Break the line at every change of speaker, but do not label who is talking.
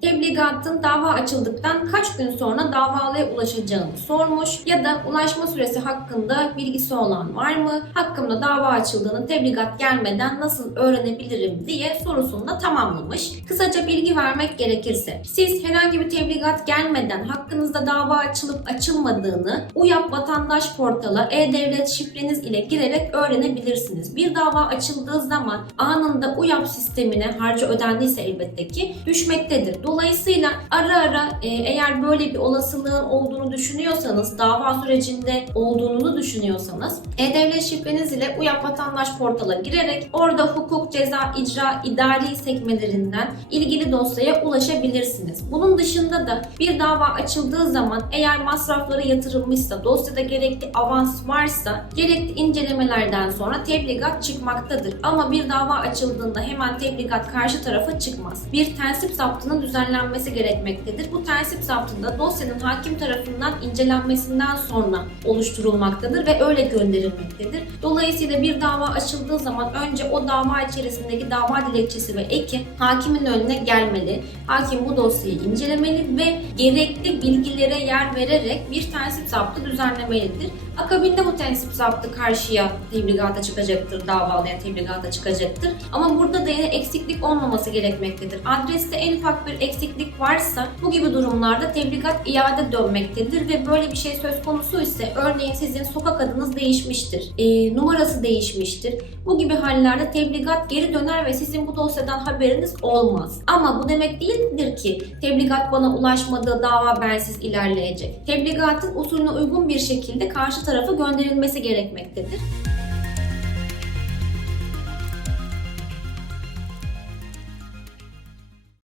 tebligatın dava açıldıktan kaç gün sonra davalıya ulaşacağını sormuş ya da ulaşma süresi hakkında bilgisi olan var mı? Hakkımda dava açıldığını tebligat gelmeden nasıl öğrenebilirim diye sorusunu da tamamlamış. Kısaca bilgi vermek gerekirse siz herhangi bir tebligat gelmeden hakkınızda dava açılıp açılmadığını UYAP Vatandaş Portalı e-Devlet şifreniz ile girerek öğrenebilirsiniz. Bir dava açıldığı zaman anında UYAP sistemine harcı ödendiyse elbette ki düşmektedir. Dolayısıyla ara ara e, eğer böyle bir olasılığın olduğunu düşünüyorsanız, dava sürecinde olduğunu düşünüyorsanız e-Devlet şifreniz ile UYAP Vatandaş Portalı'na girerek orada hukuk, ceza, icra, idari sekmelerinden ilgili dosyaya ulaşabilirsiniz. Bunun dışında da bir dava açıldığı zaman eğer masrafları yatırılmışsa, dosyada gerekli avans varsa gerekli incelemelerden sonra tebligat çıkmaktadır. Ama bir dava açıldığında hemen tebligat karşı tarafa çıkmaz. Bir tensip zaptının düzenlenmesi gerekmektedir. Bu tensip zaptında dosyanın hakim tarafından incelenmesinden sonra oluşturulmaktadır ve öyle gönderilmektedir. Dolayısıyla bir dava açıldığı zaman önce o dava içerisindeki dava dilekçesi ve eki hakimin önüne gelmeli. Hakim bu dosyayı incelemeli ve gerekli bilgilere yer vererek bir tensip zaptı düzenlemelidir. Akabinde bu tensip zaptı karşıya tebligata çıkacaktır, davalıya tebligata çıkacaktır. Ama burada da yine eksiklik olmaması gerekmektedir. Adreste en ufak bir eksiklik varsa bu gibi durumlarda tebligat iade dönmektedir ve böyle bir şey söz konusu ise örneğin sizin sokak adınız değişmiştir, e, numarası değişmiştir. Bu gibi hallerde tebligat geri döner ve sizin bu dosyadan haberiniz olmaz. Ama bu demek değildir ki tebligat bana ulaşmadığı dava bensiz ilerleyecek. Tebligatın usulüne uygun bir şekilde karşı tarafa gönderilmesi gerekmektedir.